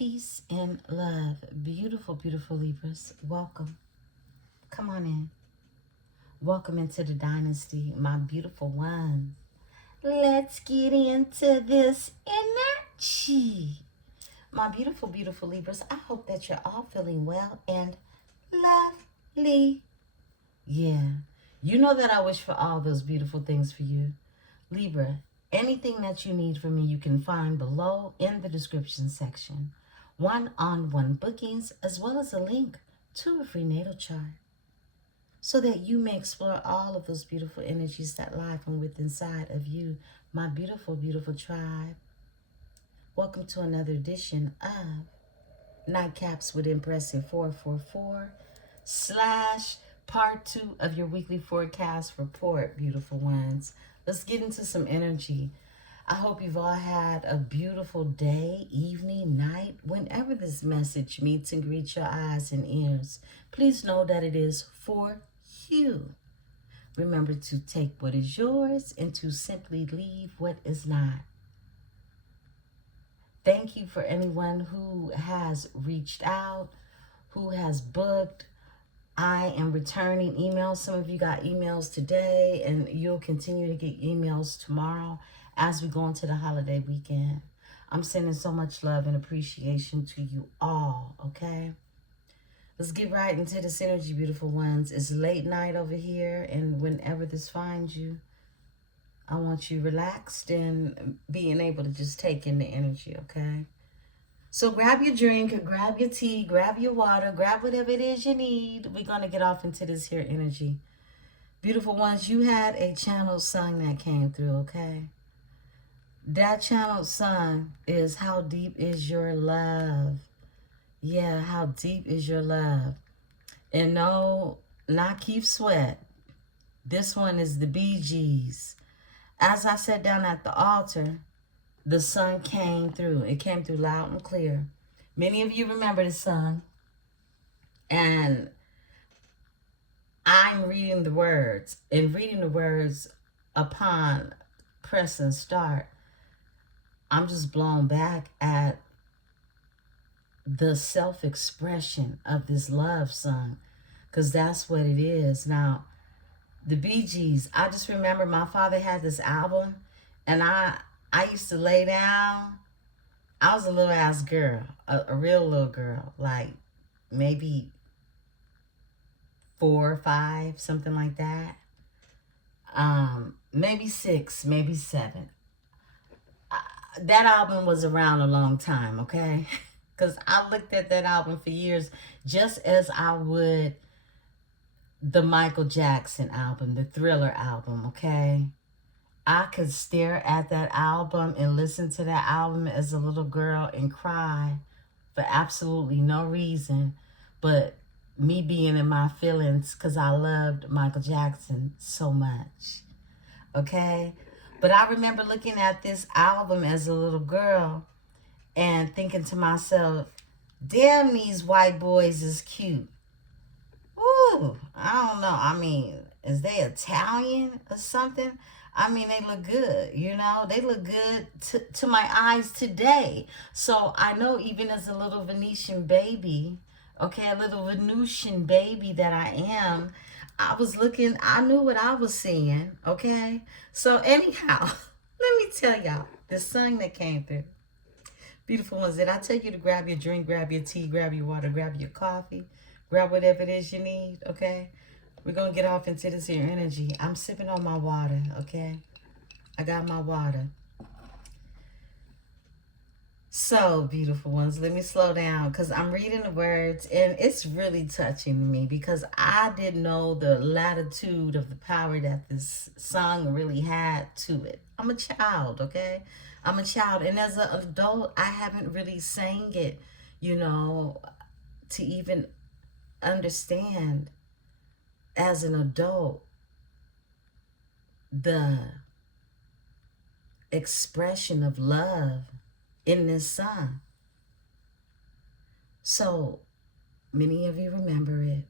Peace and love. Beautiful, beautiful Libras. Welcome. Come on in. Welcome into the dynasty, my beautiful ones. Let's get into this energy. My beautiful, beautiful Libras, I hope that you're all feeling well and lovely. Yeah. You know that I wish for all those beautiful things for you. Libra, anything that you need from me, you can find below in the description section. One-on-one bookings, as well as a link to a free natal chart, so that you may explore all of those beautiful energies that lie from within inside of you, my beautiful, beautiful tribe. Welcome to another edition of Nightcaps with Emperesse 444 / part 2 of your weekly forecast report, beautiful ones. Let's get into some energy. I hope you've all had a beautiful day, evening, night, whenever this message meets and greets your eyes and ears. Please know that it is for you. Remember to take what is yours and to simply leave what is not. Thank you for anyone who has reached out, who has booked. I am returning emails. Some of you got emails today, and you'll continue to get emails tomorrow as we go into the holiday weekend. I'm sending so much love and appreciation to you all, okay? Let's get right into this energy, beautiful ones. It's late night over here, and whenever this finds you, I want you relaxed and being able to just take in the energy, okay? So grab your drink, grab your tea, grab your water, grab whatever it is you need. We're going to get off into this here energy. Beautiful ones, you had a channeled song that came through, okay? That channeled song is How Deep Is Your Love? Yeah, how deep is your love? And no, not Keith Sweat. This one is the Bee Gees. As I sat down at the altar, the sun came through. It came through loud and clear. Many of you remember the song. And I'm reading the words. And reading the words upon pressing start, I'm just blown back at the self-expression of this love song. Because that's what it is. Now, the Bee Gees, I just remember my father had this album. And I used to lay down. I was a little ass girl, a real little girl, like maybe 4 or 5, something like that. Maybe 6, maybe 7. That album was around a long time, okay? Because I looked at that album for years, just as I would the Michael Jackson album, the Thriller album, okay? I could stare at that album and listen to that album as a little girl and cry for absolutely no reason but me being in my feelings because I loved Michael Jackson so much. Okay? But I remember looking at this album as a little girl and thinking to myself, damn, these white boys is cute. Ooh, I don't know. I mean, is they Italian or something? I mean, they look good, you know? They look good to my eyes today. So I know even as a little Venetian baby, okay, a little Venusian baby that I am, I was looking, I knew what I was seeing, okay? So anyhow, let me tell y'all, this song that came through. Beautiful ones, did I tell you to grab your drink, grab your tea, grab your water, grab your coffee, grab whatever it is you need, okay? We're going to get off into this here energy. I'm sipping on my water, okay? I got my water. So, beautiful ones, let me slow down because I'm reading the words and it's really touching me because I didn't know the latitude of the power that this song really had to it. I'm a child, okay? I'm a child. And as an adult, I haven't really sang it, you know, to even understand as an adult the expression of love in this song. So many of you remember it.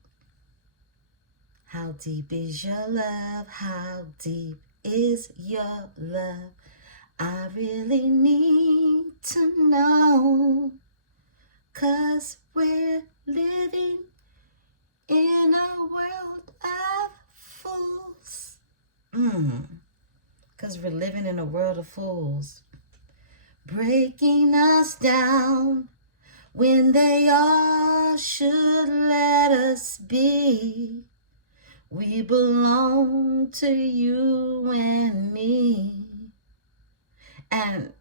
How deep is your love? How deep is your love? I really need to know. 'cause we're living in a world of fools. 'Cause we're living in a world of fools, breaking us down when they all should let us be. We belong to you and me. And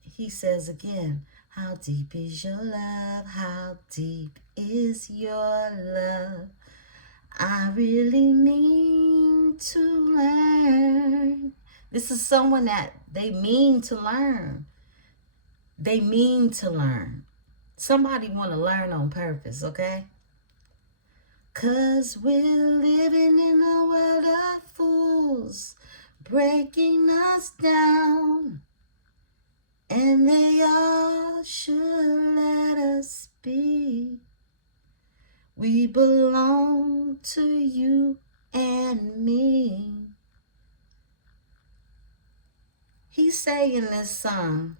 he says again, how deep is your love? How deep is your love? I really mean to learn. This is someone that they mean to learn. They mean to learn. Somebody want to learn on purpose, okay? 'Cause we're living in a world of fools, breaking us down, and they all should let us be. We belong to you and me. He's saying in this song,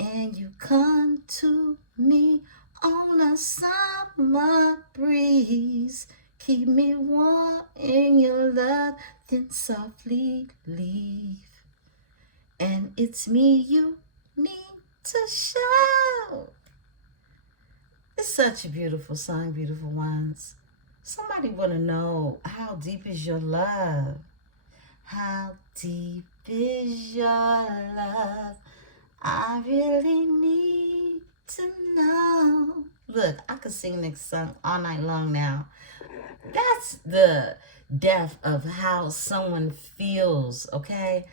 and you come to me on a summer breeze, keep me warm in your love, then softly leave. And it's me you need to show. It's such a beautiful song, beautiful ones. Somebody want to know, how deep is your love? How deep is your love? I really need to know. Look, I could sing this song all night long now. That's the depth of how someone feels, okay?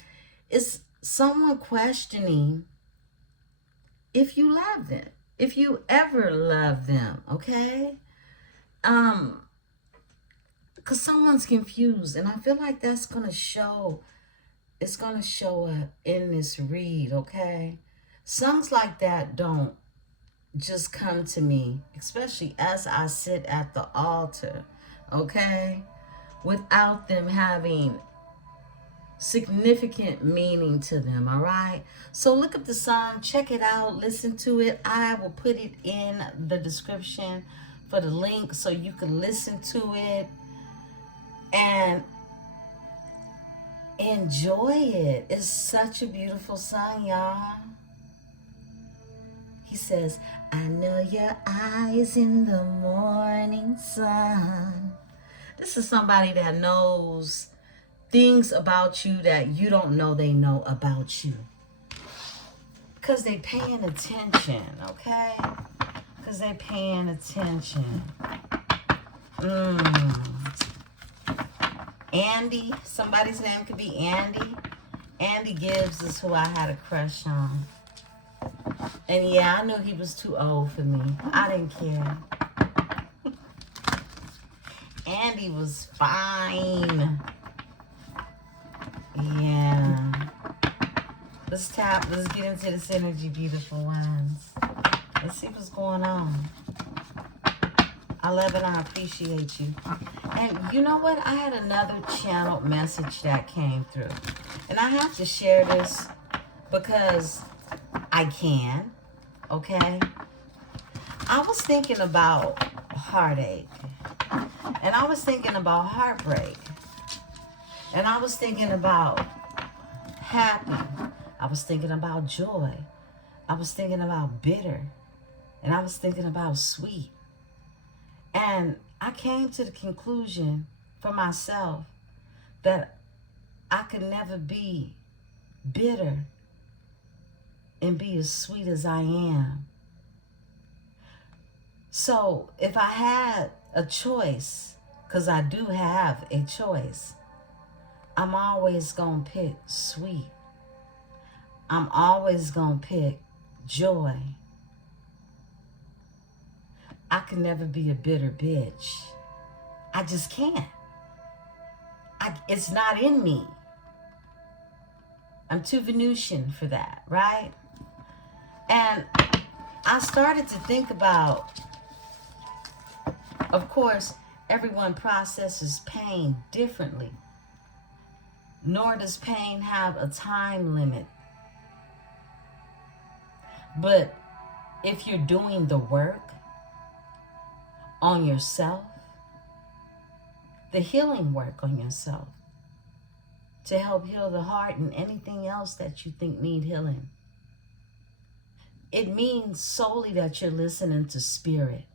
It's someone questioning if you love them, if you ever love them, okay? Because someone's confused, and I feel like that's going to show, it's going to show up in this read, okay? Songs like that don't just come to me, especially as I sit at the altar, okay? Without them having significant meaning to them, all right? So look up the song, check it out, listen to it. I will put it in the description for the link so you can listen to it and enjoy it. It's such a beautiful song, y'all. He says, I know your eyes in the morning sun. This is somebody that knows things about you that you don't know they know about you. Because they paying attention, okay? Because they paying attention. Andy, somebody's name could be Andy. Andy Gibbs is who I had a crush on. And yeah, I knew he was too old for me. I didn't care. Andy was fine. Yeah. Let's get into this energy, beautiful ones. Let's see what's going on. I love it. I appreciate you. And you know what? I had another channeled message that came through. And I have to share this because I can. Okay? I was thinking about heartache. And I was thinking about heartbreak. And I was thinking about happy. I was thinking about joy. I was thinking about bitter. And I was thinking about sweet. And I came to the conclusion for myself that I could never be bitter and be as sweet as I am. So if I had a choice, because I do have a choice, I'm always going to pick sweet. I'm always going to pick joy. I can never be a bitter bitch. I just can't. It's not in me. I'm too Venusian for that, right? And I started to think about, of course, everyone processes pain differently. Nor does pain have a time limit. But if you're doing the work on yourself, the healing work on yourself, to help heal the heart and anything else that you think need healing. It means solely that you're listening to spirit.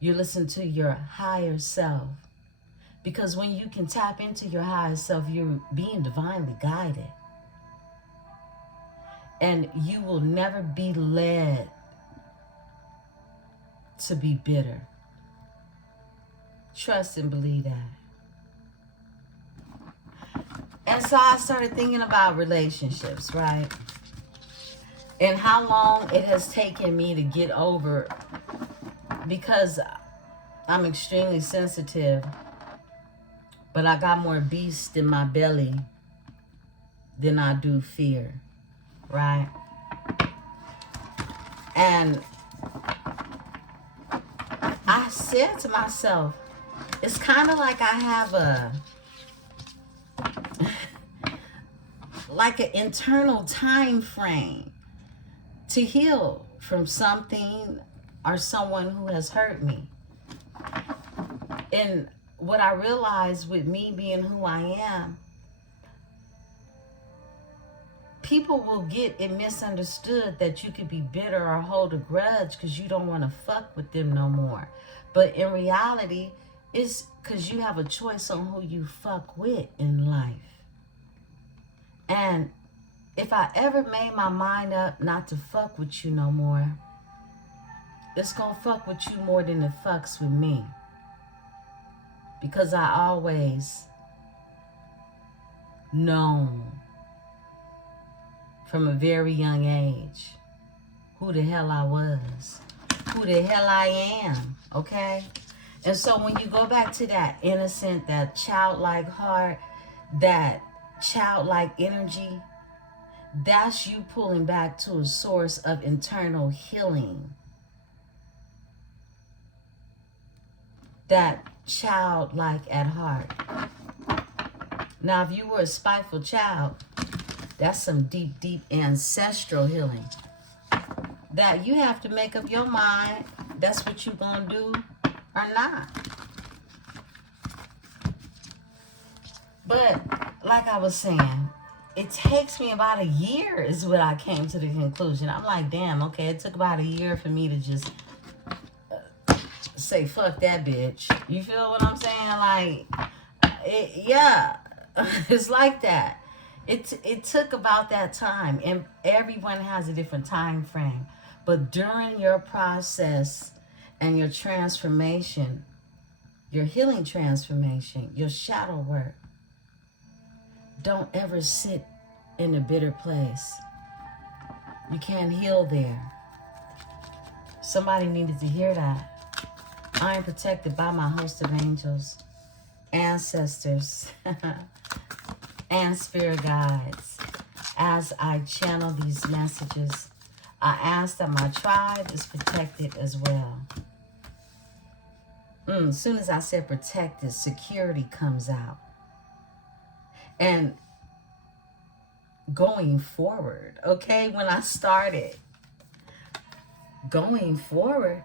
You listen to your higher self. Because when you can tap into your higher self, you're being divinely guided. And you will never be led to be bitter. Trust and believe that. And so I started thinking about relationships, right? And how long it has taken me to get over, because I'm extremely sensitive, but I got more beast in my belly than I do fear, right? And I said to myself, it's kind of like I have like an internal time frame to heal from something or someone who has hurt me. And what I realized with me being who I am, people will get it misunderstood that you could be bitter or hold a grudge because you don't want to fuck with them no more. But in reality, it's because you have a choice on who you fuck with in life. And if I ever made my mind up not to fuck with you no more, it's gonna fuck with you more than it fucks with me. Because I always known from a very young age who the hell I was, who the hell I am, okay? And so when you go back to that innocent, that childlike heart, that childlike energy, that's you pulling back to a source of internal healing. That childlike at heart. Now, if you were a spiteful child, that's some deep, deep ancestral healing. That you have to make up your mind, that's what you're gonna do or not. But like I was saying, it takes me about a year is what I came to the conclusion. I'm like, damn, okay, it took about a year for me to just say, fuck that bitch. You feel what I'm saying? Like, yeah, it's like that. It took about that time, and everyone has a different time frame. But during your process and your transformation, your healing transformation, your shadow work, don't ever sit in a bitter place. You can't heal there. Somebody needed to hear that. I am protected by my host of angels, ancestors, and spirit guides. As I channel these messages, I ask that my tribe is protected as well. As soon as I said protected, security comes out. And going forward, okay, when I started going forward,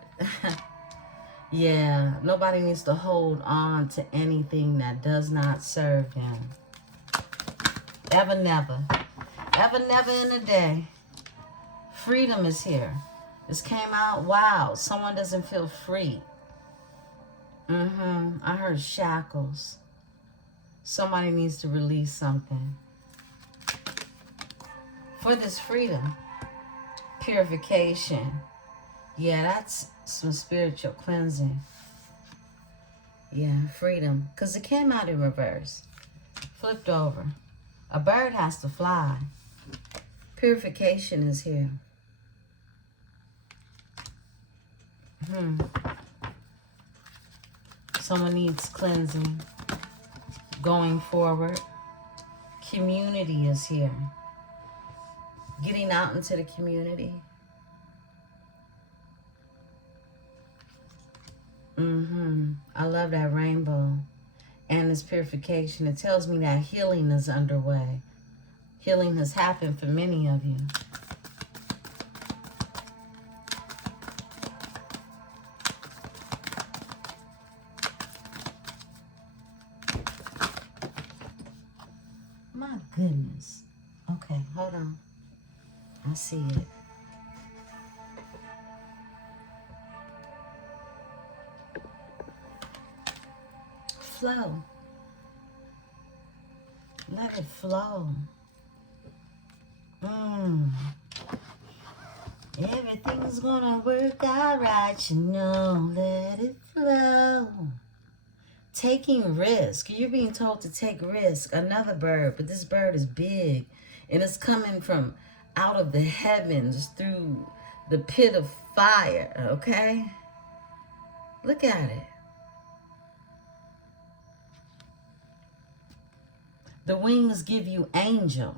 yeah, nobody needs to hold on to anything that does not serve them. Ever never in a day. Freedom is here. This came out, wow, someone doesn't feel free. I heard shackles. Somebody needs to release something. For this freedom, purification. Yeah, that's some spiritual cleansing. Yeah, freedom. Because it came out in reverse. Flipped over. A bird has to fly. Purification is here. Someone needs cleansing. Going forward. Community is here. Getting out into the community. I love that rainbow and its purification. It tells me that healing is underway. Healing has happened for many of you. I see it. Flow. Let it flow. Everything's gonna work out right, you know. Let it flow. Taking risk. You're being told to take risk. Another bird, but this bird is big. And it's coming from out of the heavens through the pit of fire, okay? Look at it. The wings give you angel.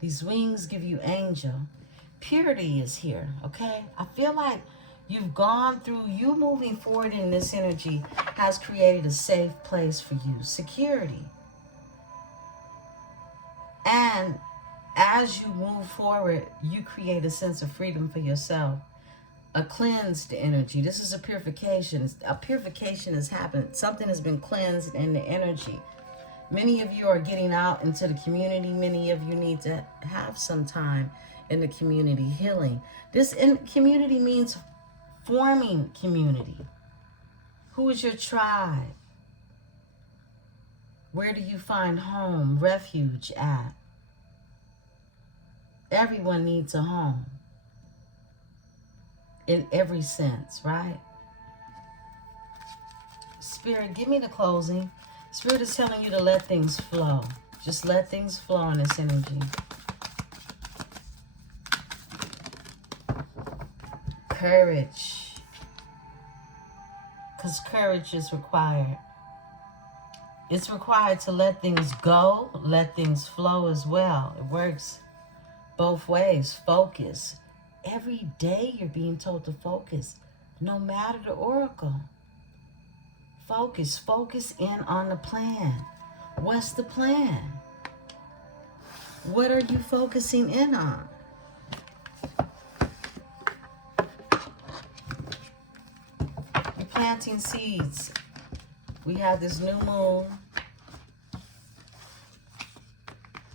These wings give you angel. Purity is here, okay? I feel like you've gone through, you moving forward in this energy has created a safe place for you. Security. And as you move forward, you create a sense of freedom for yourself. A cleansed energy. This is a purification. A purification has happened. Something has been cleansed in the energy. Many of you are getting out into the community. Many of you need to have some time in the community healing. This community means forming community. Who is your tribe? Where do you find home, refuge at? Everyone needs a home. In every sense, right? Spirit, give me the closing. Spirit is telling you to let things flow. Just let things flow in this energy. Courage. Because courage is required. It's required to let things go, let things flow as well. It works both ways. Focus. Every day you're being told to focus, no matter the oracle. Focus. Focus in on the plan. What's the plan? What are you focusing in on? You're planting seeds. We have this new moon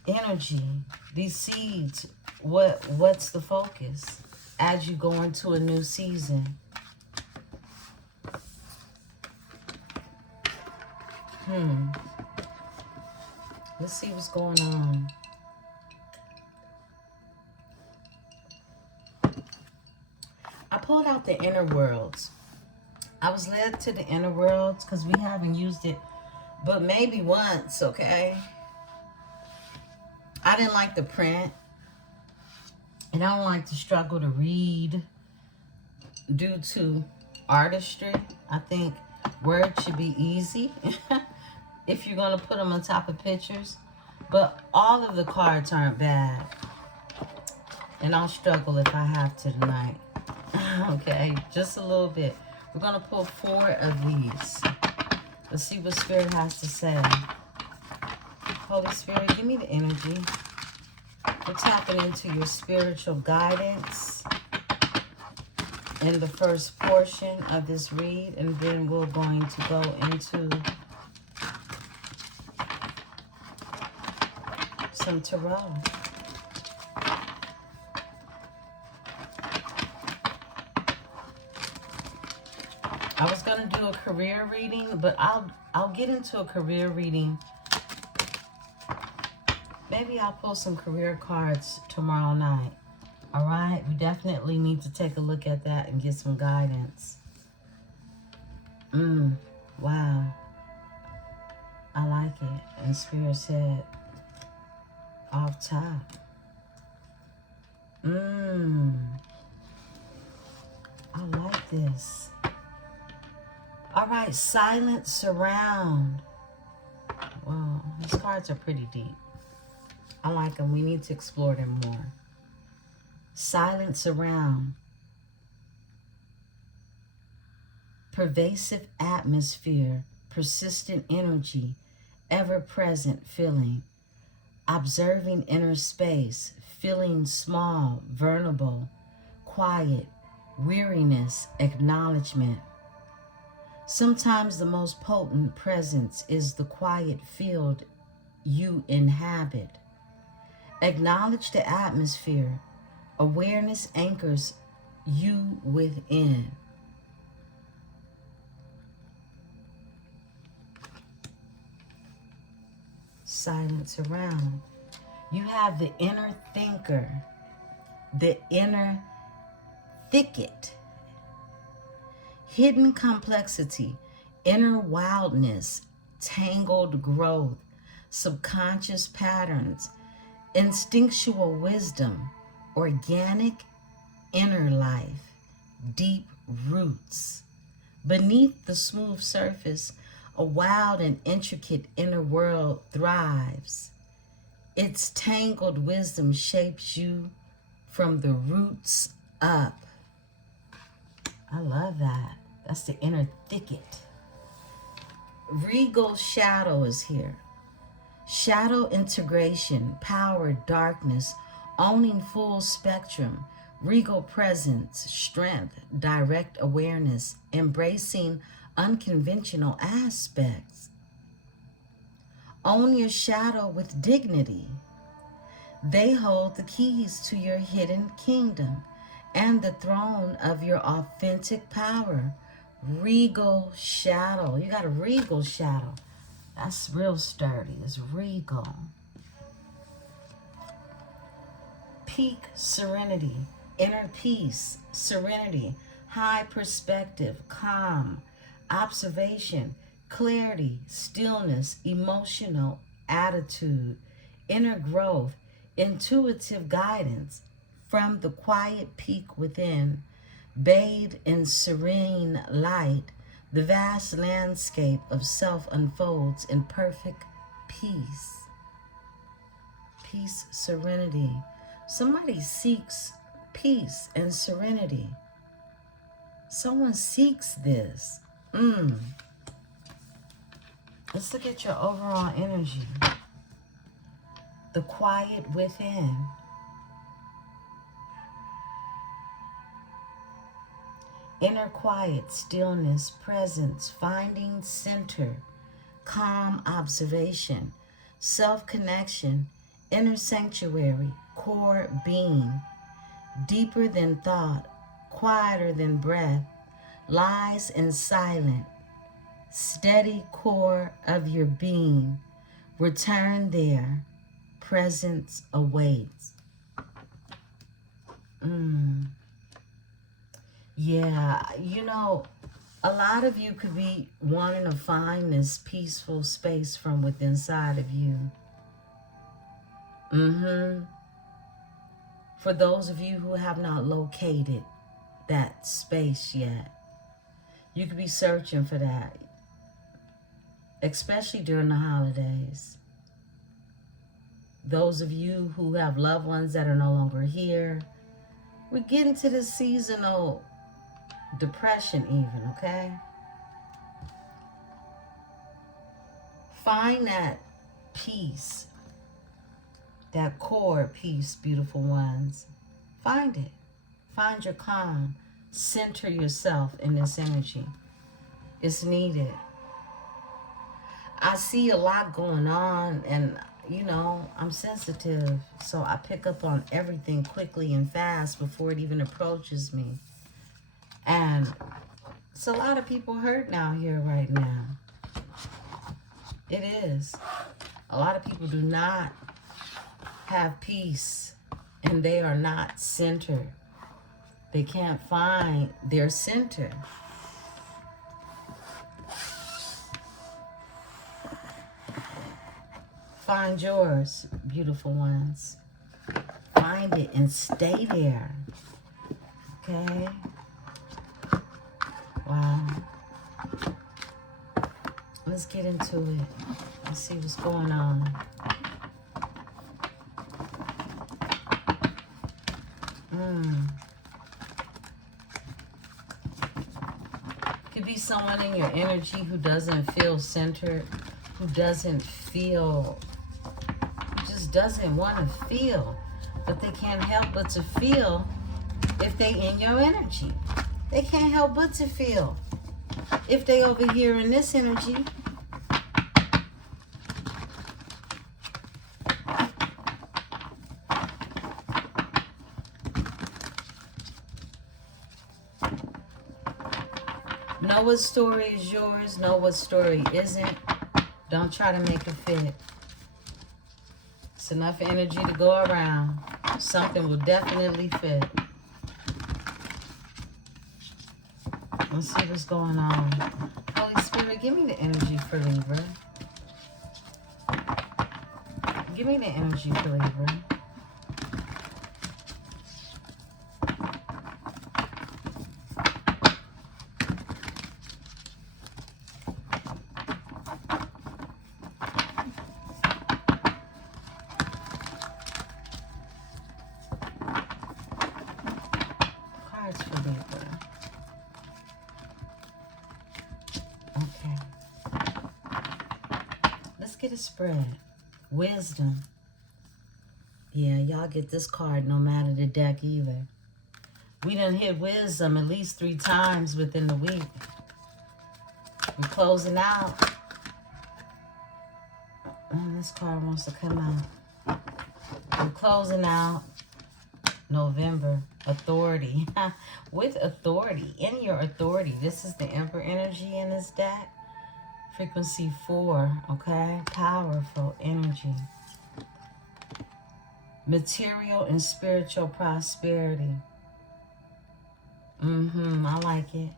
energy. These seeds, what's the focus as you go into a new season? Let's see what's going on. I pulled out the inner worlds. I was led to the inner worlds because we haven't used it but maybe once, okay? I didn't like the print. And I don't like to struggle to read due to artistry. I think words should be easy if you're going to put them on top of pictures. But all of the cards aren't bad. And I'll struggle if I have to tonight. Okay, just a little bit. We're going to pull 4 of these. Let's see what Spirit has to say. Holy Spirit, give me the energy. We're tapping into your spiritual guidance in the first portion of this read, and then we're going to go into some tarot. I was going to do a career reading, but I'll get into a career reading. Maybe I'll pull some career cards tomorrow night. All right? We definitely need to take a look at that and get some guidance. Wow. I like it. And Spirit said, off top. I like this. All right, silent surround. Wow, these cards are pretty deep. I like them. We need to explore them more. Silent surround. Pervasive atmosphere, persistent energy, ever-present feeling. Observing inner space, feeling small, vulnerable, quiet, weariness, acknowledgement. Sometimes the most potent presence is the quiet field you inhabit. Acknowledge the atmosphere. Awareness anchors you within. Silence around. You have the inner thinker, the inner thicket, hidden complexity, inner wildness, tangled growth, subconscious patterns, instinctual wisdom, organic inner life, deep roots. Beneath the smooth surface, a wild and intricate inner world thrives. Its tangled wisdom shapes you from the roots up. I love that. That's the inner thicket. Regal shadow is here. Shadow integration, power, darkness, owning full spectrum, regal presence, strength, direct awareness, embracing unconventional aspects. Own your shadow with dignity. They hold the keys to your hidden kingdom and the throne of your authentic power. Regal shadow. You got a regal shadow. That's real sturdy. It's regal. Peak serenity, inner peace, serenity, high perspective, calm, observation, clarity, stillness, emotional attitude, inner growth, intuitive guidance from the quiet peak within, bathed in serene light. The vast landscape of self unfolds in perfect peace. Peace, serenity. Somebody seeks peace and serenity. Someone seeks this. Let's look at your overall energy. The quiet within. Inner quiet, stillness, presence, finding center, calm observation, self-connection, inner sanctuary, core being, deeper than thought, quieter than breath, lies in silent, steady core of your being. Return there. Presence awaits. Yeah, you know, a lot of you could be wanting to find this peaceful space from within inside of you. For those of you who have not located that space yet, you could be searching for that, especially during the holidays. Those of you who have loved ones that are no longer here, we're getting to the seasonal depression even, okay? Find that peace, that core peace, beautiful ones. Find it. Find your calm. Center yourself in this energy. It's needed. I see a lot going on, and you know, I'm sensitive, so I pick up on everything quickly and fast before it even approaches me. And it's a lot of people hurting out here right now. It is. A lot of people do not have peace, and they are not centered. They can't find their center. Find yours, beautiful ones. Find it and stay there. Okay? Wow. Let's get into it. Let's see what's going on. Could be someone in your energy who doesn't feel centered, who doesn't feel, just doesn't want to feel, but they can't help but to feel if they in your energy. They can't help but to feel if they over here in this energy. Know what story is yours. Know what story isn't. Don't try to make it fit. It's enough energy to go around. Something will definitely fit. Let's see what's going on. Holy Spirit, give me the energy for Libra. Give me the energy for Libra. Cards for Libra. Okay. Let's get a spread. Wisdom. Yeah, y'all get this card no matter the deck either. We done hit wisdom at least 3 times within the week. We're closing out. And this card wants to come out. We're closing out November. Authority. With authority. In your authority. This is the Emperor energy in this deck. Frequency 4. Okay? Powerful energy. Material and spiritual prosperity. I like it.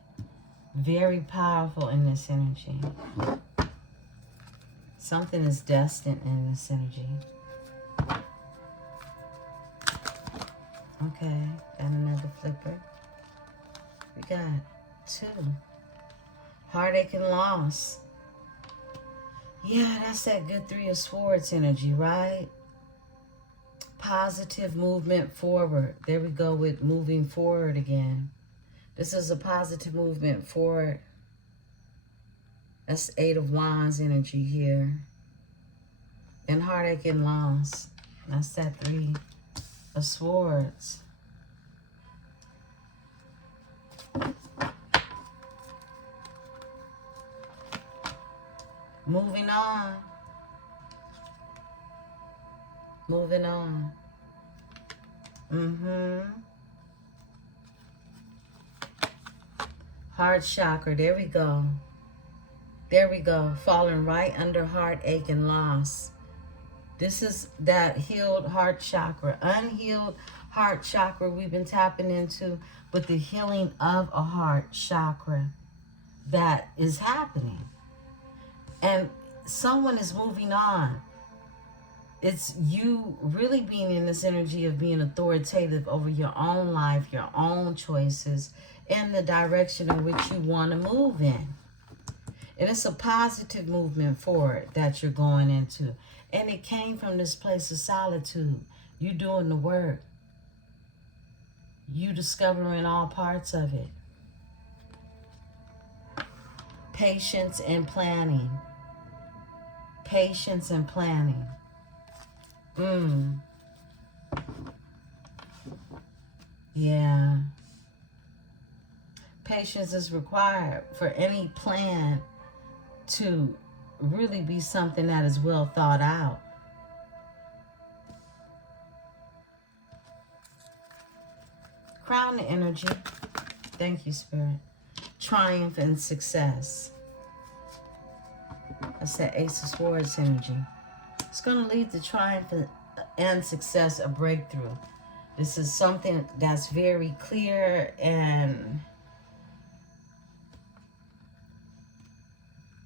Very powerful in this energy. Something is destined in this energy. Okay, got another flipper. We got 2. Heartache and loss. Yeah, that's that good 3 of Swords energy, right? Positive movement forward. There we go with moving forward again. This is a positive movement forward. That's 8 of Wands energy here. And heartache and loss. That's that 3 of Swords. Moving on. Moving on. Heart chakra. There we go. There we go. Falling right under heartache and loss. This is that healed heart chakra. Unhealed heart chakra we've been tapping into, but the healing of a heart chakra that is happening. And someone is moving on. It's you really being in this energy of being authoritative over your own life, your own choices, and the direction in which you want to move in. And it's a positive movement forward that you're going into. And it came from this place of solitude. You doing the work. You discovering all parts of it. Patience and planning. Patience and planning. Yeah. Patience is required for any plan to really be something that is well thought out. Crown the energy. Thank you, Spirit. Triumph and success. That's that Ace of Swords energy. It's going to lead to triumph and success, a breakthrough. This is something that's very clear, and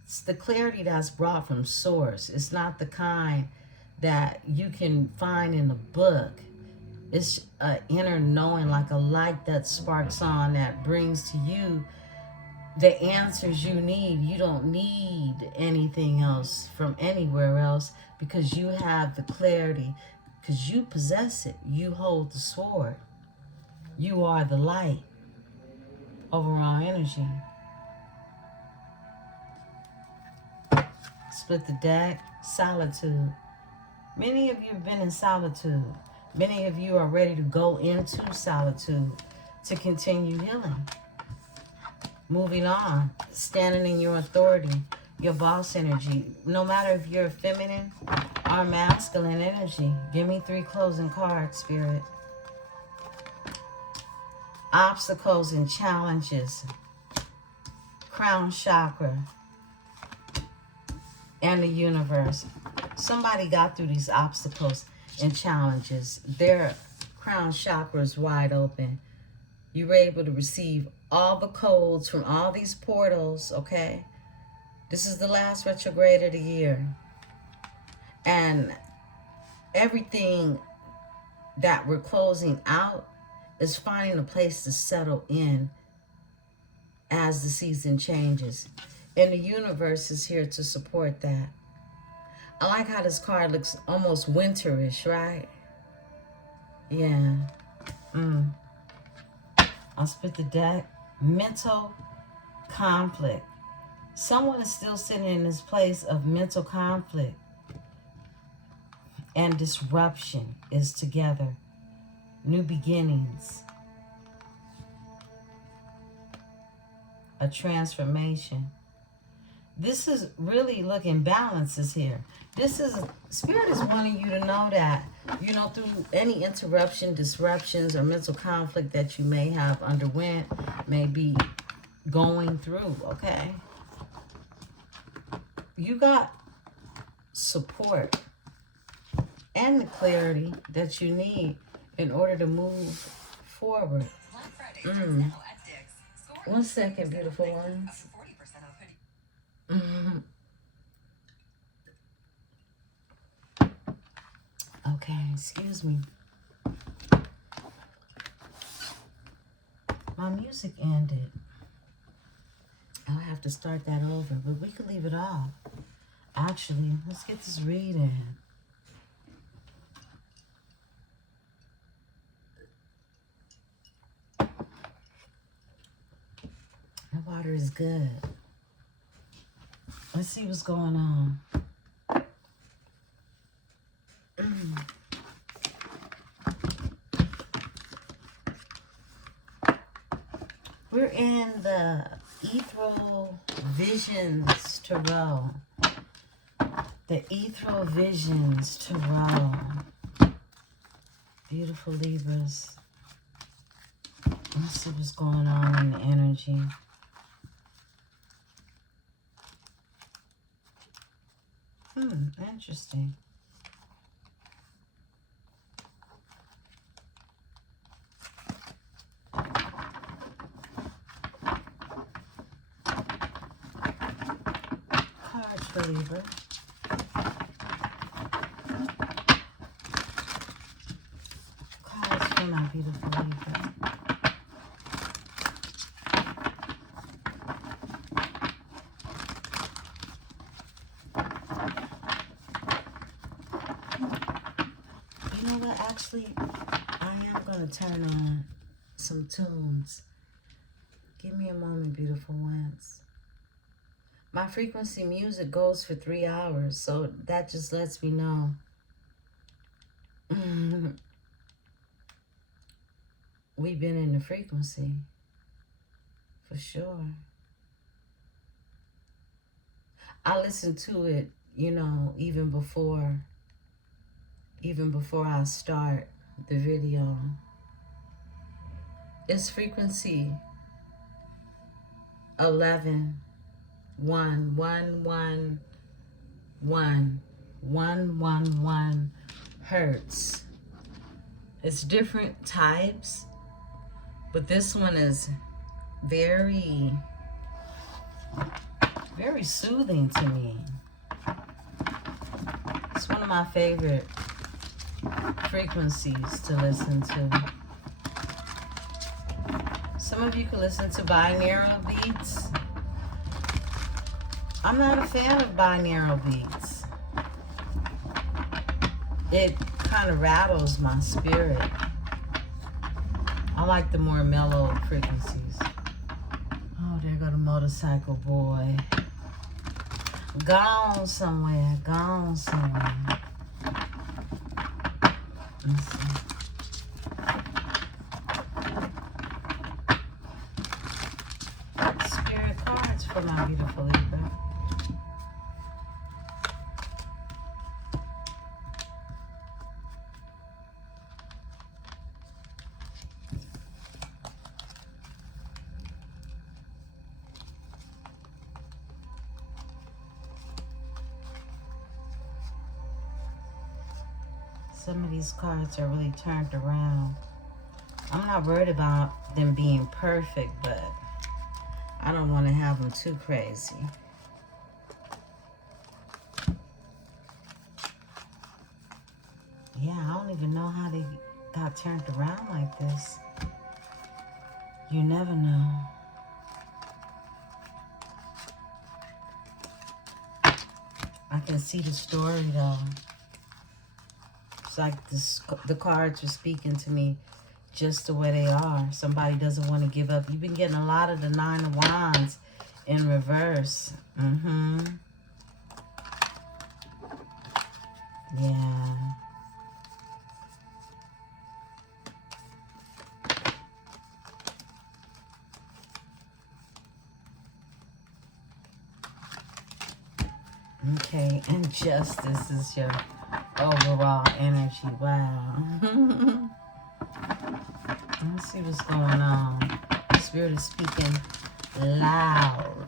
it's the clarity that's brought from source. It's not the kind that you can find in a book. It's an inner knowing, like a light that sparks on, that brings to you the answers you need. You don't need anything else from anywhere else, because you have the clarity, because you possess it. You hold the sword. You are the light. Overall energy. Split the deck. Solitude. Many of you have been in solitude. Many of you are ready to go into solitude to continue healing. Moving on. Standing in your authority. Your boss energy. No matter if you're feminine or masculine energy. Give me 3 closing cards, Spirit. Obstacles and challenges. crown chakra and the universe. Somebody got through these obstacles and challenges. Their crown chakra is wide open. You were able to receive all the codes from all these portals, okay? This is the last retrograde of the year. And everything that we're closing out is finding a place to settle in as the season changes. And the universe is here to support that. I like how this card looks almost winterish, right? Yeah. I'll split the deck. Mental conflict. Someone is still sitting in this place of mental conflict. And disruption is together. New beginnings. A transformation. This is really looking balances here. This is, Spirit is wanting you to know that, you know, through any interruption, disruptions, or mental conflict that you may have underwent, may be going through, okay? You got support and the clarity that you need in order to move forward. 1 second, beautiful ones. Okay, excuse me. My music ended. I'll have to start that over, but we could leave it off. Actually, let's get this reading. The water is good. Let's see what's going on. We're in the Ethereal Visions Tarot. The Ethereal Visions Tarot. Beautiful Libras. Let's see what's going on in the energy. Interesting. Cards for Libra. Cards for my beautiful Libra. Actually, I am going to turn on some tunes. Give me a moment, beautiful ones. My frequency music goes for 3 hours, so that just lets me know. We've been in the frequency, for sure. I listen to it, you know, even before I start the video. It's frequency 11 1 1 1 1 1 1 1 hertz. It's different types, but this one is very soothing to me. It's one of my favorite frequencies to listen to. Some of you can listen to binaural beats. I'm not a fan of binaural beats. It kind of rattles my spirit. I like the more mellow frequencies. Oh, there go the motorcycle boy. Gone somewhere, gone somewhere. Let's see. Spirit cards for my beautiful Libra. Some of these cards are really turned around. I'm not worried about them being perfect, but I don't want to have them too crazy. Yeah, I don't even know how they got turned around like this. You never know. I can see the story though. It's like the cards are speaking to me just the way they are. Somebody doesn't want to give up. You've been getting a lot of the Nine of Wands in reverse. Yeah. Okay, and Justice is your overall energy. Wow. Let's see what's going on. Spirit is speaking loud.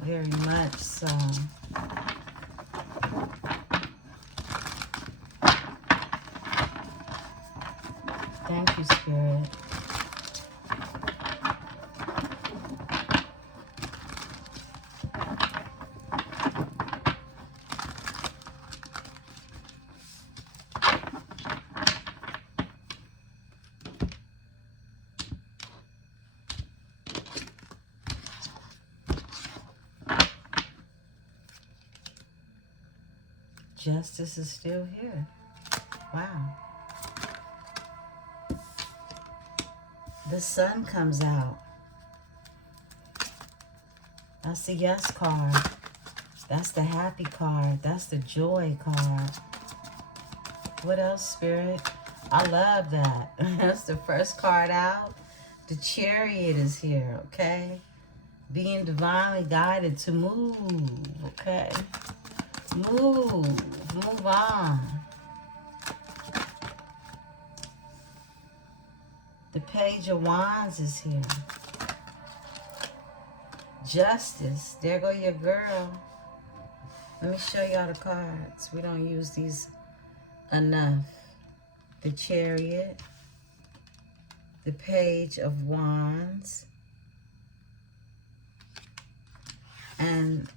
Very much so. Thank you, Spirit. Justice is still here. Wow. The sun comes out. That's the yes card. That's the happy card. That's the joy card. What else, Spirit? I love that. That's the first card out. The Chariot is here, okay? Being divinely guided to move, okay? Move on. The Page of Wands is here. Justice, there go your girl. Let me show y'all the cards. We don't use these enough. The Chariot, the Page of Wands, and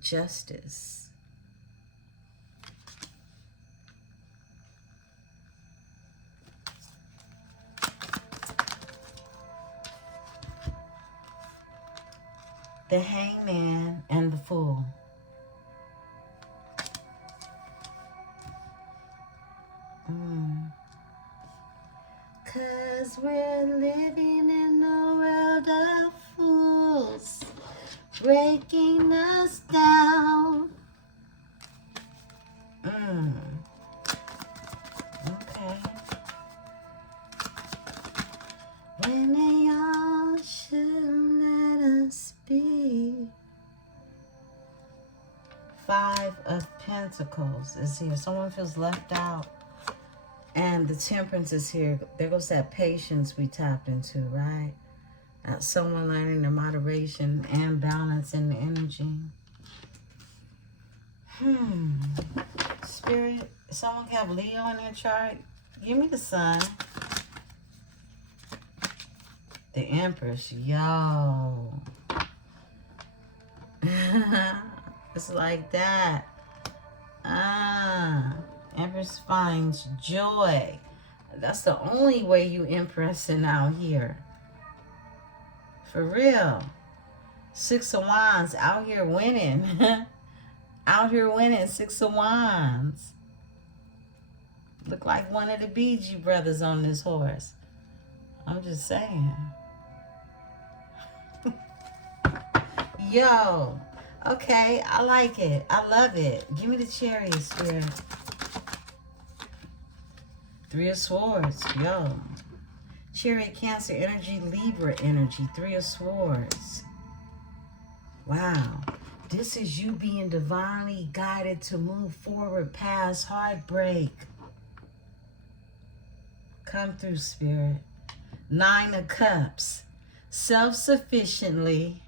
Justice. The Hangman and the Fool. Cause we're living in a world of fools, breaking us down. Okay. When they all should let us be. Five of Pentacles is here. Someone feels left out. And the Temperance is here. There goes that patience we tapped into, right? Someone learning the moderation and balance in the energy. Spirit, someone have Leo in their chart. Give me the Sun. The Empress, yo. It's like that. Empress finds joy. That's the only way you impressing out here. For real. Six of Wands, out here winning. Out here winning, Six of Wands. Look like one of the BG brothers on this horse. I'm just saying. Yo. Okay, I like it. I love it. Give me the Chariot, Spirit. Three of Swords. Yo. Chariot, Cancer energy, Libra energy. Three of Swords. Wow. This is you being divinely guided to move forward past heartbreak. Come through, Spirit. Nine of Cups. Self-sufficiently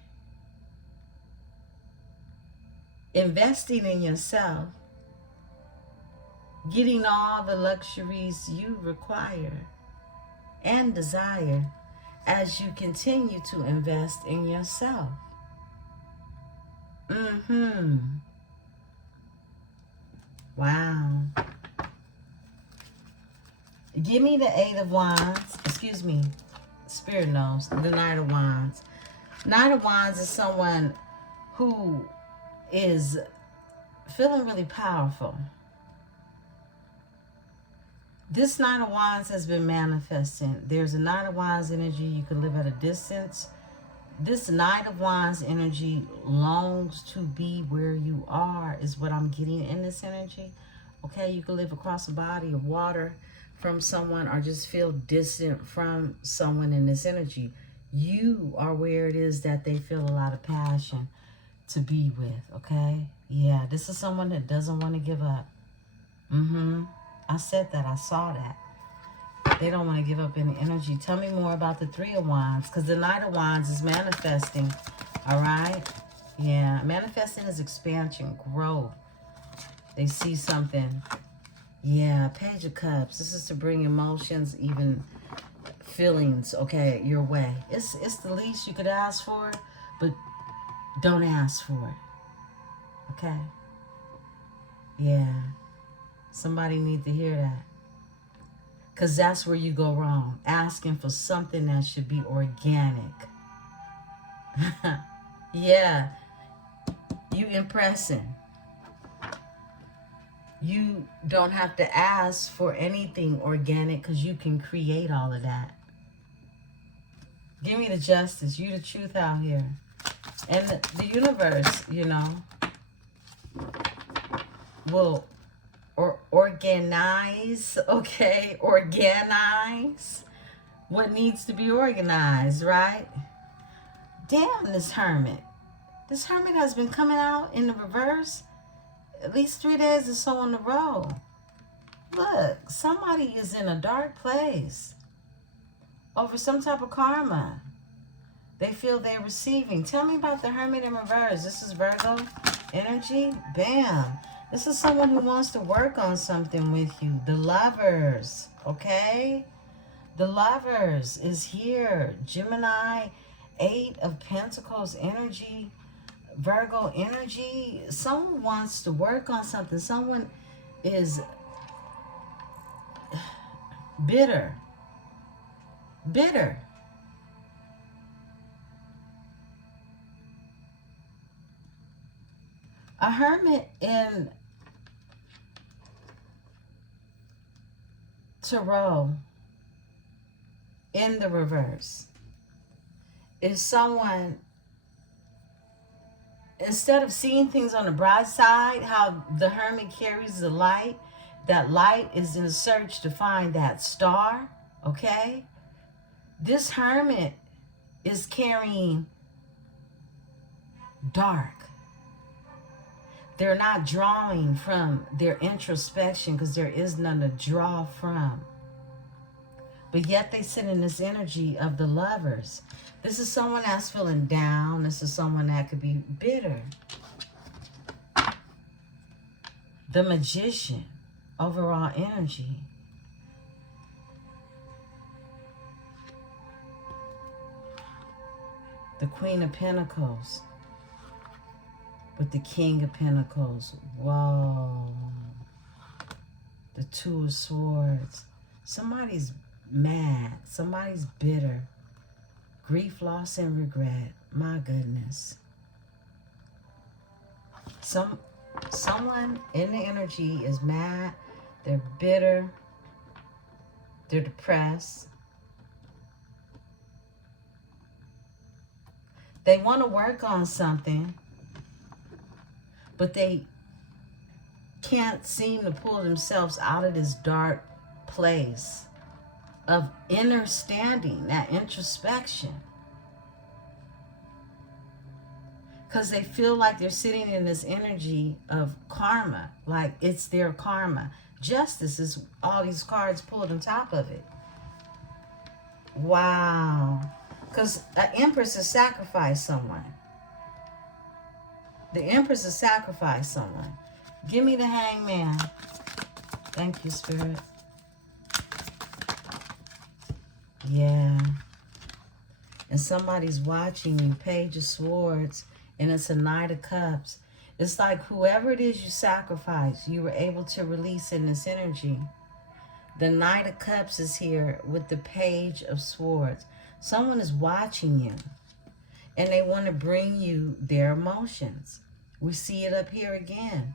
investing in yourself getting all the luxuries you require and desire as you continue to invest in yourself. Wow. Give me the Eight of Wands. Excuse me. Spirit knows. The Knight of Wands. Knight of Wands is someone who is feeling really powerful. This Knight of Wands has been manifesting. There's a Knight of Wands energy. You can live at a distance. This Knight of Wands energy longs to be where you are, is what I'm getting in this energy. Okay, you can live across a body of water from someone or just feel distant from someone in this energy. You are where it is that they feel a lot of passion to be with, okay? Yeah, this is someone that doesn't want to give up. I said that. I saw that. They don't want to give up any energy. Tell me more about the Three of Wands, because the Knight of Wands is manifesting, all right? Yeah, manifesting is expansion, growth. They see something. Yeah, Page of Cups. This is to bring emotions, even feelings, okay, your way. It's the least you could ask for, but don't ask for it, okay? Yeah, somebody need to hear that. Because that's where you go wrong. Asking for something that should be organic. Yeah. You impressing. You don't have to ask for anything organic because you can create all of that. Give me the Justice. You the truth out here. And the universe, you know, will organize, okay? Organize what needs to be organized, right? Damn, this Hermit. This Hermit has been coming out in the reverse at least 3 days or so in a row. Look, somebody is in a dark place over some type of karma they feel they're receiving. Tell me about the Hermit in reverse. This is Virgo energy. Bam. This is someone who wants to work on something with you. The Lovers, okay? The Lovers is here. Gemini, Eight of Pentacles energy, Virgo energy. Someone wants to work on something. Someone is bitter. Bitter. A Hermit in Tarot in the reverse is someone, instead of seeing things on the bright side, how the Hermit carries the light, that light is in search to find that star, okay? This Hermit is carrying dark. They're not drawing from their introspection because there is none to draw from. But yet they sit in this energy of the Lovers. This is someone that's feeling down. This is someone that could be bitter. The Magician, overall energy. The Queen of Pentacles with the King of Pentacles. Whoa. The Two of Swords. Somebody's mad. Somebody's bitter. Grief, loss, and regret. My goodness. Someone in the energy is mad. They're bitter. They're depressed. They want to work on something, but they can't seem to pull themselves out of this dark place of understanding, that introspection. Because they feel like they're sitting in this energy of karma, like it's their karma. Justice is all these cards pulled on top of it. Wow. Because an Empress has sacrificed someone. The Empress has sacrificed someone. Give me the Hangman. Thank you, Spirit. Yeah. And somebody's watching you. Page of Swords. And it's a Knight of Cups. It's like whoever it is you sacrifice, you were able to release in this energy. The Knight of Cups is here with the Page of Swords. Someone is watching you. And they want to bring you their emotions. We see it up here again.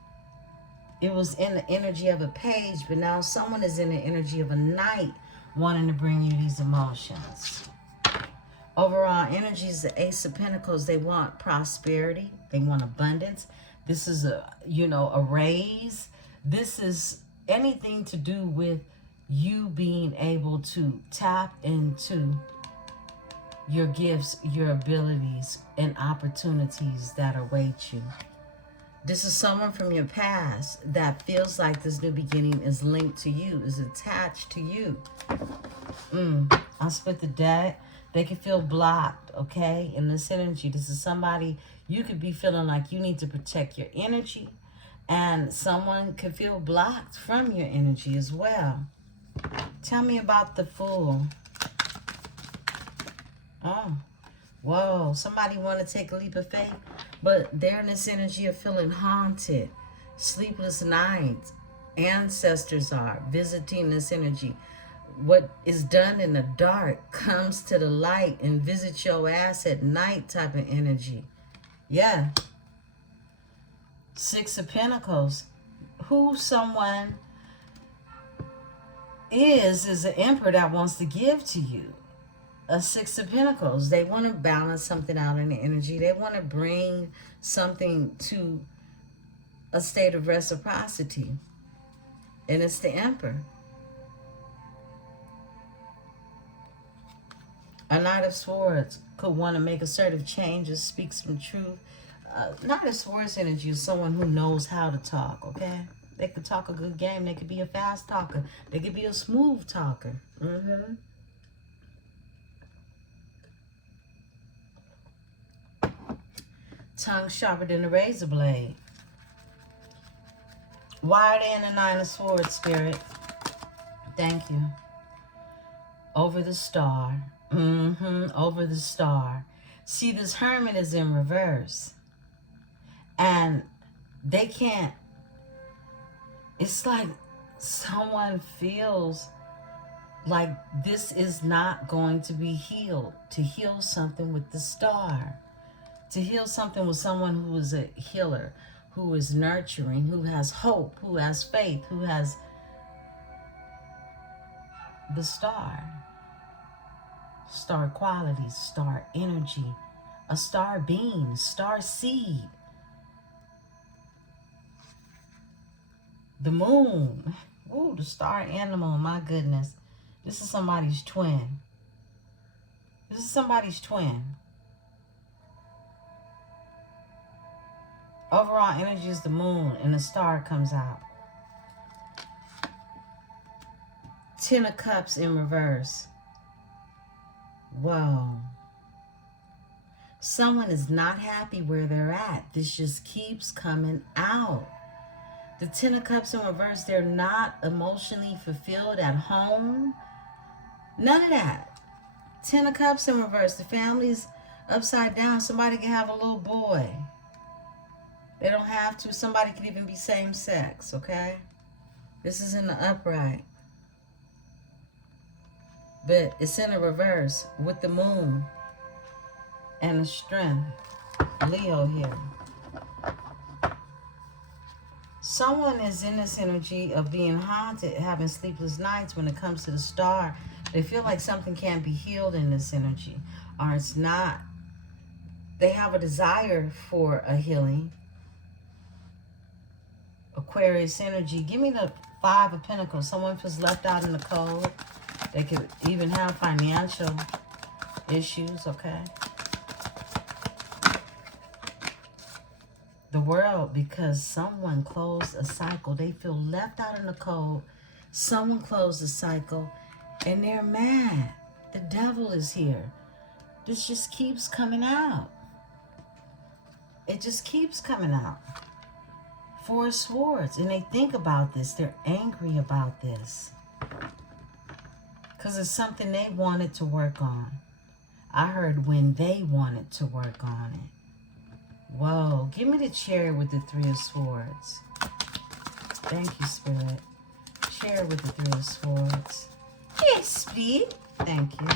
It was in the energy of a page, but now someone is in the energy of a knight wanting to bring you these emotions. Overall energies, the Ace of Pentacles, they want prosperity. They want abundance. This is a raise. This is anything to do with you being able to tap into your gifts, your abilities, and opportunities that await you. This is someone from your past that feels like this new beginning is linked to you, is attached to you. I split the deck. They can feel blocked, okay, in this energy. This is somebody, you could be feeling like you need to protect your energy, and someone could feel blocked from your energy as well. Tell me about the Fool. Oh, whoa. Somebody want to take a leap of faith, but they're in this energy of feeling haunted. Sleepless nights. Ancestors are visiting this energy. What is done in the dark comes to the light and visits your ass at night type of energy. Yeah. Six of Pentacles. Who someone is an emperor that wants to give to you. A Six of Pentacles. They want to balance something out in the energy. They want to bring something to a state of reciprocity. And it's the Emperor. A Knight of Swords could want to make assertive changes, speak some truth. Knight of Swords energy is someone who knows how to talk, okay? They could talk a good game. They could be a fast talker. They could be a smooth talker. Tongue sharper than a razor blade. Why are they in the Nine of Swords, Spirit? Thank you. Over the Star. Over the Star. See, this Hermit is in reverse. And they can't. It's like someone feels like this is not going to be healed. To heal something with the Star. To heal something with someone who is a healer, who is nurturing, who has hope, who has faith, who has the Star. Star qualities, star energy, a star being, star seed. The Moon. Ooh, the star animal, my goodness. This is somebody's twin. This is somebody's twin. Overall energy is the Moon, and the Star comes out. Ten of Cups in reverse. Whoa. Someone is not happy where they're at. This just keeps coming out. The Ten of Cups in reverse, they're not emotionally fulfilled at home. None of that. Ten of Cups in reverse. The family's upside down. Somebody can have a little boy. They don't have to. Somebody could even be same sex, okay? This is in the upright. But it's in the reverse with the Moon and the Strength. Leo here. Someone is in this energy of being haunted, having sleepless nights when it comes to the Star. They feel like something can't be healed in this energy, or it's not. They have a desire for a healing. Aquarius energy. Give me the Five of Pentacles. Someone feels left out in the cold. They could even have financial issues, okay? The World, because someone closed a cycle. They feel left out in the cold. Someone closed the cycle, and they're mad. The Devil is here. This just keeps coming out. It just keeps coming out. Four of Swords. And they think about this. They're angry about this. Because it's something they wanted to work on. I heard when they wanted to work on it. Whoa. Give me the Chariot with the Three of Swords. Thank you, Spirit. Chariot with the Three of Swords. Yes, please. Thank you.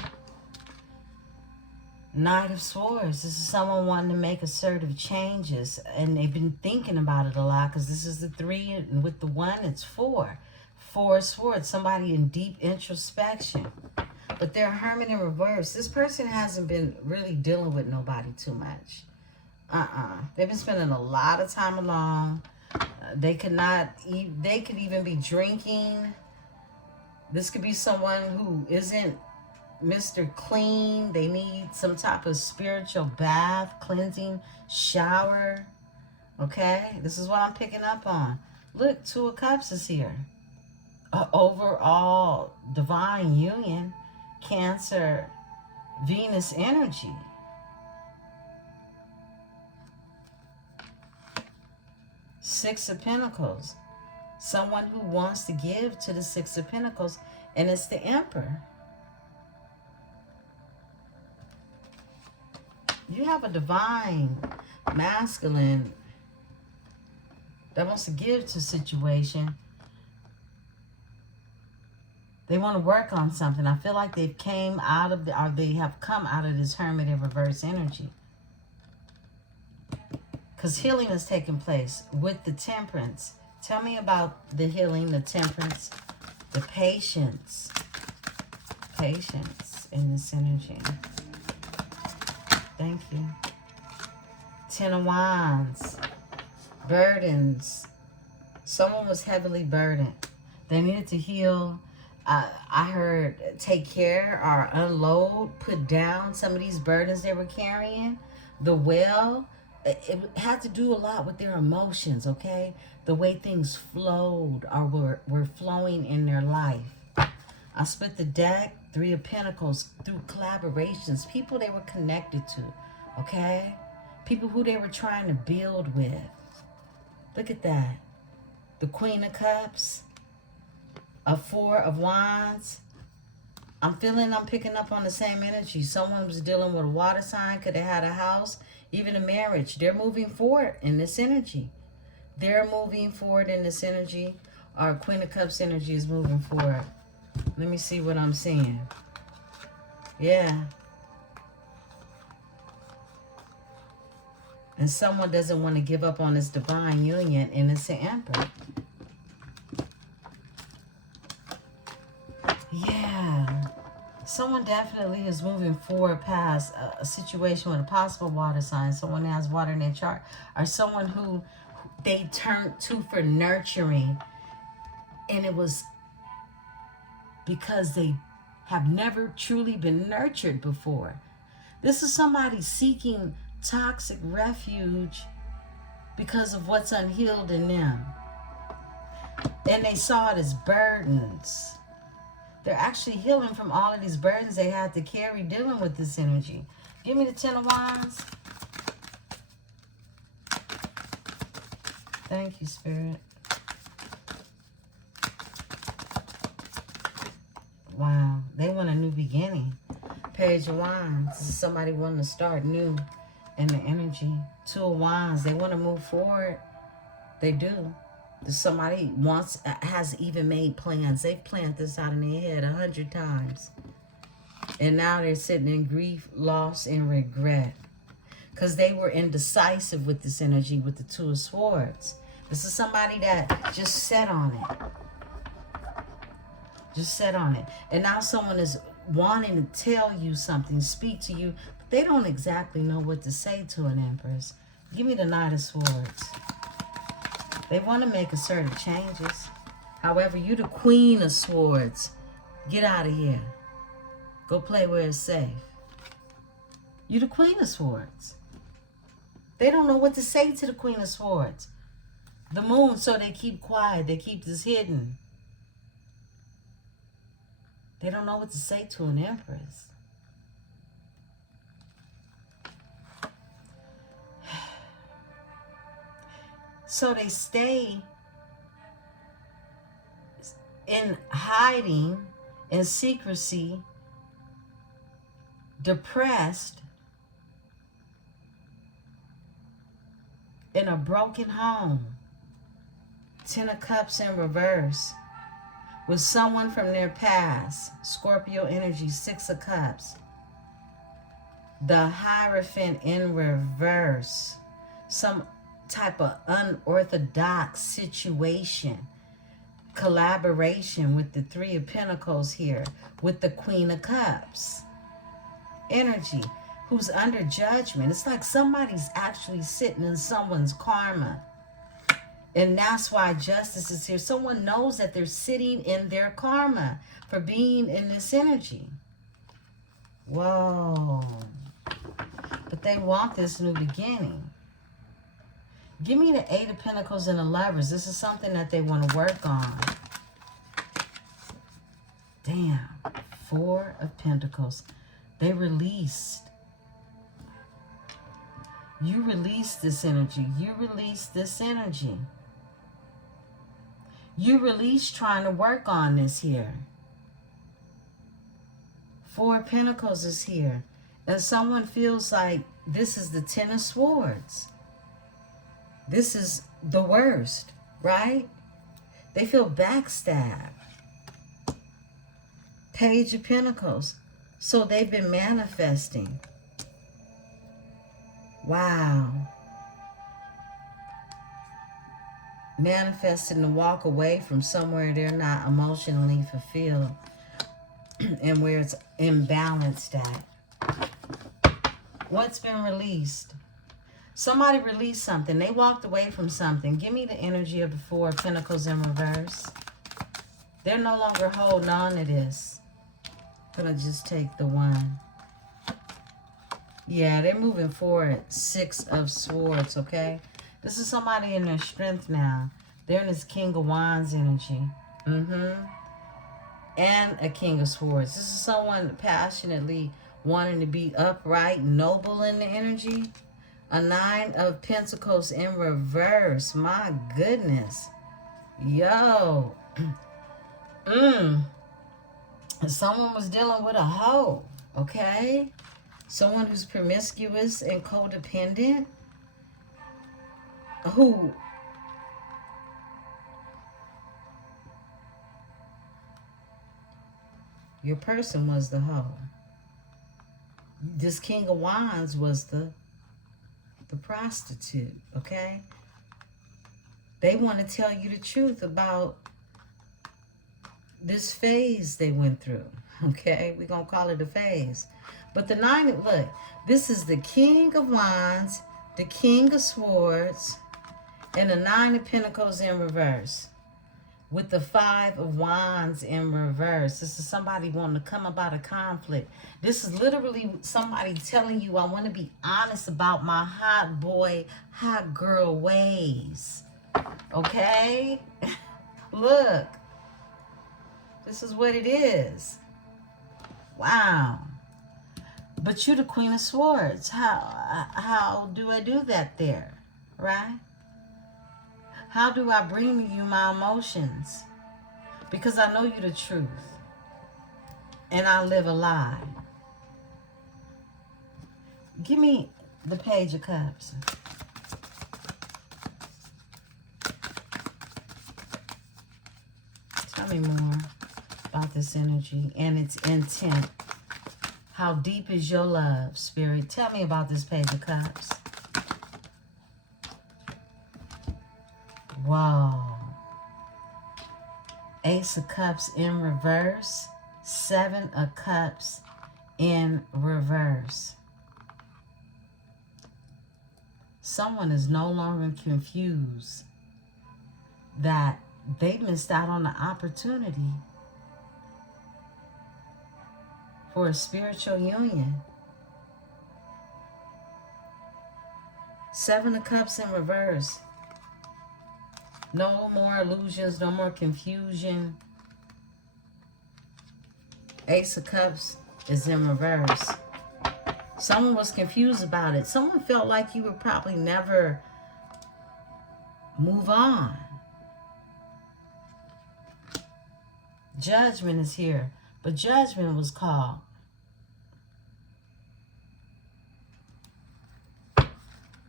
Knight of Swords. This is someone wanting to make assertive changes. And they've been thinking about it a lot. Because this is the 3. And with the 1, it's 4. 4 of Swords. Somebody in deep introspection. But they're Hermit in reverse. This person hasn't been really dealing with nobody too much. They've been spending a lot of time alone. They could even be drinking. This could be someone who isn't Mr. Clean. They need some type of spiritual bath, cleansing, shower. Okay? This is what I'm picking up on. Look, 2 of Cups is here. Overall divine union, Cancer, Venus energy. Six of Pentacles. Someone who wants to give to the Six of Pentacles, and it's the Emperor. You have a divine masculine that wants to give to a situation. They want to work on something. I feel like they've came out of or they have come out of this Hermit in reverse energy. Because healing has taken place with the Temperance. Tell me about the healing, the Temperance, the patience. Patience in this energy. Thank you. 10 of Wands. Burdens. Someone was heavily burdened. They needed to heal. I heard take care or unload, put down some of these burdens they were carrying. The well. It had to do a lot with their emotions, okay? The way things flowed or were flowing in their life. I split the deck, 3 of Pentacles, through collaborations, people they were connected to, okay? People who they were trying to build with. Look at that. The Queen of Cups, a 4 of Wands. I'm picking up on the same energy. Someone was dealing with a water sign, could have had a house, even a marriage. They're moving forward in this energy. They're moving forward in this energy. Our Queen of Cups energy is moving forward. Let me see what I'm seeing. Yeah. And someone doesn't want to give up on this divine union, and it's the Emperor. Yeah. Someone definitely is moving forward past a situation with a possible water sign. Someone that has water in their chart. Or someone who they turned to for nurturing. And it was because they have never truly been nurtured before. This is somebody seeking toxic refuge because of what's unhealed in them. And they saw it as burdens. They're actually healing from all of these burdens they had to carry dealing with this energy. Give me the 10 of Wands. Thank you, Spirit. Wow. They want a new beginning. Page of Wands. This is somebody wanting to start new in the energy. 2 of Wands. They want to move forward. They do. Somebody has even made plans. They've planned this out in their head 100 times. And now they're sitting in grief, loss, and regret. Because they were indecisive with this energy with the 2 of Swords. This is somebody that just sat on it. Just sat on it. And now someone is wanting to tell you something, speak to you. But they don't exactly know what to say to an Empress. Give me the Knight of Swords. They want to make assertive changes. However, you the Queen of Swords. Get out of here. Go play where it's safe. You the Queen of Swords. They don't know what to say to the Queen of Swords. The Moon, so they keep quiet. They keep this hidden. They don't know what to say to an Empress. So they stay in hiding, in secrecy, depressed, in a broken home. 10 of Cups in reverse. With someone from their past. Scorpio energy, 6 of Cups. The Hierophant in reverse. Some type of unorthodox situation. Collaboration with the 3 of Pentacles here. With the Queen of Cups. Energy. Who's under judgment. It's like somebody's actually sitting in someone's karma. And that's why justice is here. Someone knows that they're sitting in their karma for being in this energy. Whoa. But they want this new beginning. Give me the 8 of Pentacles and the Lovers. This is something that they want to work on. Damn. 4 of Pentacles. They released. You released this energy. You released this energy. You released trying to work on this here. 4 of Pentacles is here. And someone feels like this is the 10 of Swords. This is the worst, right? They feel backstabbed. Page of Pentacles. So they've been manifesting. Wow. Manifesting to walk away from somewhere they're not emotionally fulfilled and where it's imbalanced at. What's been released? Somebody released something. They walked away from something. Give me the energy of the 4 of Pentacles in reverse. They're no longer holding on to this. I'm going to just take the 1. Yeah, they're moving forward. 6 of Swords, okay? This is somebody in their strength now. They're in this King of Wands energy. And a King of Swords. This is someone passionately wanting to be upright, noble in the energy. A 9 of Pentacles in reverse. My goodness. Yo. Someone was dealing with a hoe, okay? Someone who's promiscuous and codependent. Who your person was the hoe. This King of Wands was the prostitute, okay? They want to tell you the truth about this phase they went through, okay? We're going to call it a phase. But the 9, look, this is the King of Wands, the King of Swords, and the 9 of Pentacles in reverse. With the 5 of Wands in reverse. This is somebody wanting to come about a conflict. This is literally somebody telling you, I want to be honest about my hot boy, hot girl ways. Okay? Look. This is what it is. Wow. But you're the Queen of Swords. How do I do that there? Right? How do I bring to you my emotions? Because I know you the truth. And I live a lie. Give me the Page of Cups. Tell me more about this energy and its intent. How deep is your love, Spirit? Tell me about this Page of Cups. Whoa. Ace of Cups in reverse. 7 of Cups in reverse. Someone is no longer confused that they missed out on the opportunity for a spiritual union. 7 of Cups in reverse. No more illusions, no more confusion. Ace of Cups is in reverse. Someone was confused about it. Someone felt like you were probably never Move on. Judgment is here, but judgment was called.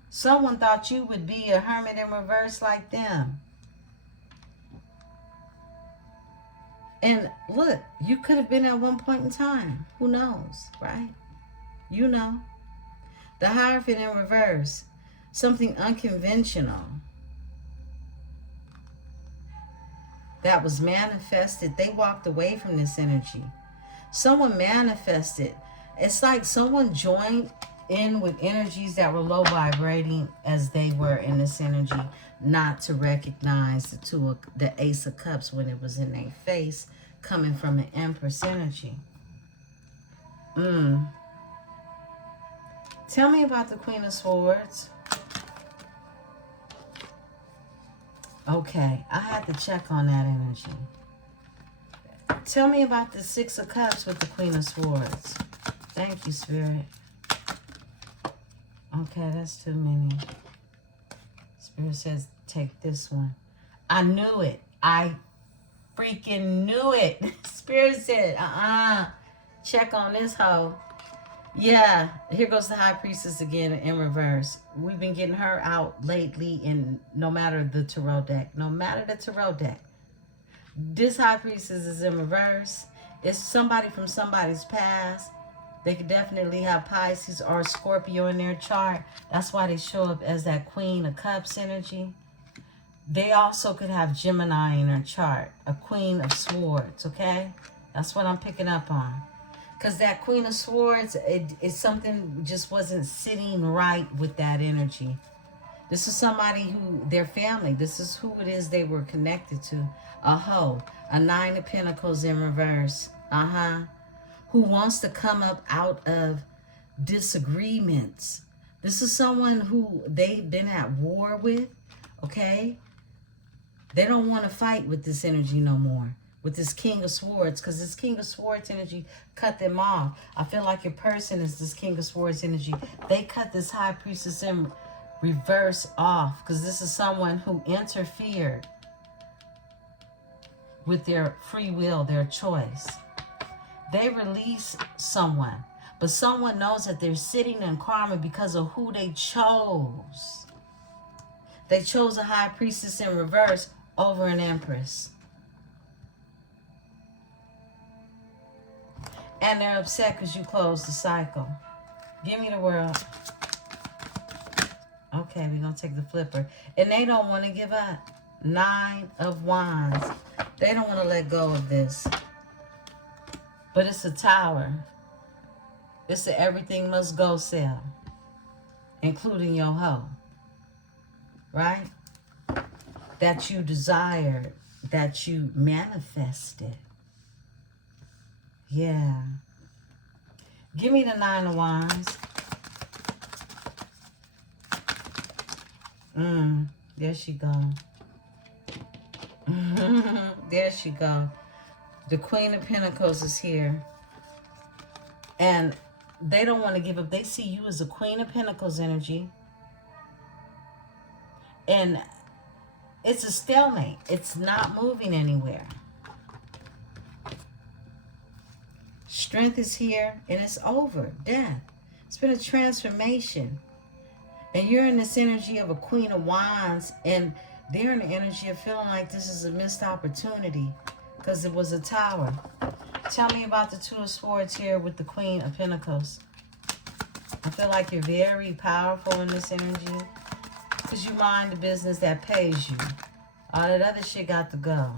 Someone thought you would be a hermit in reverse like them. And look, you could have been at one point in time. Who knows, right? You know. The Hierophant in reverse. Something unconventional that was manifested. They walked away from this energy. Someone manifested. It's like someone joined in with energies that were low vibrating as they were in this energy, not to recognize the Ace of Cups when it was in their face, coming from the Empress energy. Tell me about the Queen of Swords. Okay, I had to check on that energy. Tell me about the Six of Cups with the Queen of Swords. Thank you, Spirit. Okay, that's too many. Spirit says, take this one. I knew it. I freaking knew it. Spirit said, check on this hoe. Yeah, here goes the High Priestess again in reverse. We've been getting her out lately in no matter the Tarot deck. No matter the Tarot deck. This High Priestess is in reverse. It's somebody from somebody's past. They could definitely have Pisces or Scorpio in their chart. That's why they show up as that Queen of Cups energy. They also could have Gemini in their chart. A Queen of Swords, okay? That's what I'm picking up on. Because that Queen of Swords, it's something just wasn't sitting right with that energy. This is somebody who, their family, this is who it is they were connected to. A Heaux, a Nine of Pentacles in reverse. Who wants to come up out of disagreements. This is someone who they've been at war with, okay? They don't want to fight with this energy no more. With this King of Swords, because this King of Swords energy cut them off. I feel like your person is this King of Swords energy. They cut this High Priestess in reverse off, because this is someone who interfered with their free will, their choice. They release someone, but someone knows that they're sitting in karma because of who they chose. They chose a High Priestess in reverse over an Empress. And they're upset because you closed the cycle. Give me the World. Okay, we're going to take the Flipper. And they don't want to give up. Nine of Wands. They don't want to let go of this. But it's a Tower. It's a everything must go sale. Including your hoe. Right? That you desired. That you manifested. Yeah. Give me the Nine of Wands. There she go. There she go. The Queen of Pentacles is here. And they don't want to give up. They see you as a Queen of Pentacles energy. And it's a stalemate. It's not moving anywhere. Strength is here, and it's over. Death. It's been a transformation. And you're in this energy of a Queen of Wands, and they're in the energy of feeling like this is a missed opportunity because it was a Tower. Tell me about the Two of Swords here with the Queen of Pentacles. I feel like you're very powerful in this energy because you mind the business that pays you. All that other shit got to go.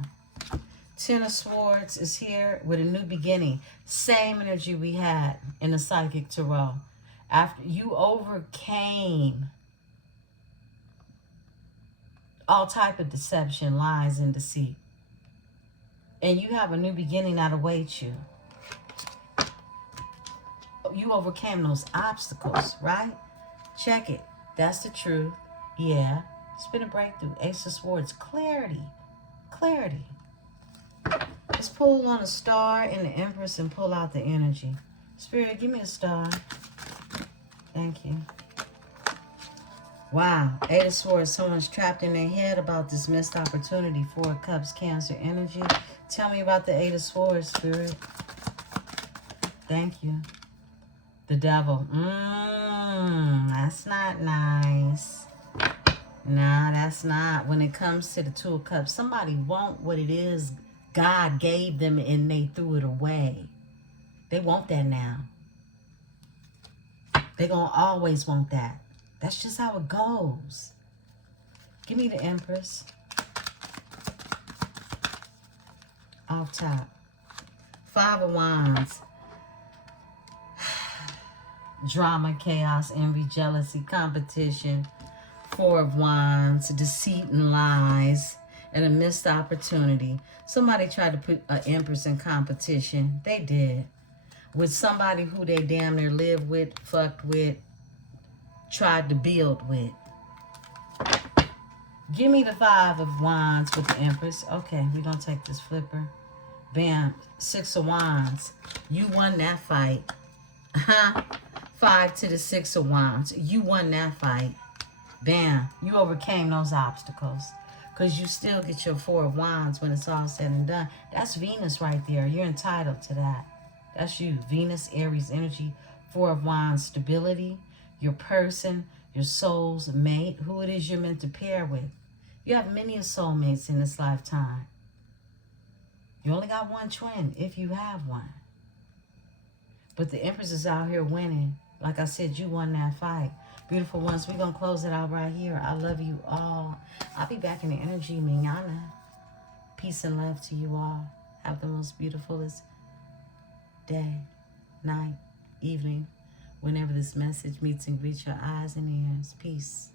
Ten of Swords is here with a new beginning. Same energy we had in the Psychic Tarot. After you overcame all type of deception, lies, and deceit. And you have a new beginning that awaits you. You overcame those obstacles, right? Check it. That's the truth. Yeah. It's been a breakthrough. Ace of Swords. Clarity. Clarity. Let's pull on a star in the Empress and pull out the energy. Spirit, give me a star. Thank you. Wow. Eight of Swords. Someone's trapped in their head about this missed opportunity. Four of Cups, Cancer energy. Tell me about the Eight of Swords, Spirit. Thank you. The Devil. That's not nice. Nah, that's not. When it comes to the Two of Cups, somebody want what it is God gave them and they threw it away. They want that now. They're going to always want that. That's just how it goes. Give me the Empress. Off top. Five of Wands. Drama, chaos, envy, jealousy, competition. Four of Wands. Deceit and lies. And a missed opportunity. Somebody tried to put an Empress in competition. They did. With somebody who they damn near lived with, fucked with, tried to build with. Give me the Five of Wands with the Empress. Okay, we're going to take this flipper. Bam. Six of Wands. You won that fight. Five to the Six of Wands. You won that fight. Bam. You overcame those obstacles. Because you still get your Four of Wands when it's all said and done. That's Venus right there. You're entitled to that. That's you. Venus, Aries energy. Four of Wands, stability. Your person, your soul's mate. Who it is you're meant to pair with. You have many soulmates in this lifetime. You only got one twin, if you have one. But the Empress is out here winning. Like I said, you won that fight. Beautiful ones, we're going to close it out right here. I love you all. I'll be back in the energy mañana. Peace and love to you all. Have the most beautifulest day, night, evening, whenever this message meets and greets your eyes and ears. Peace.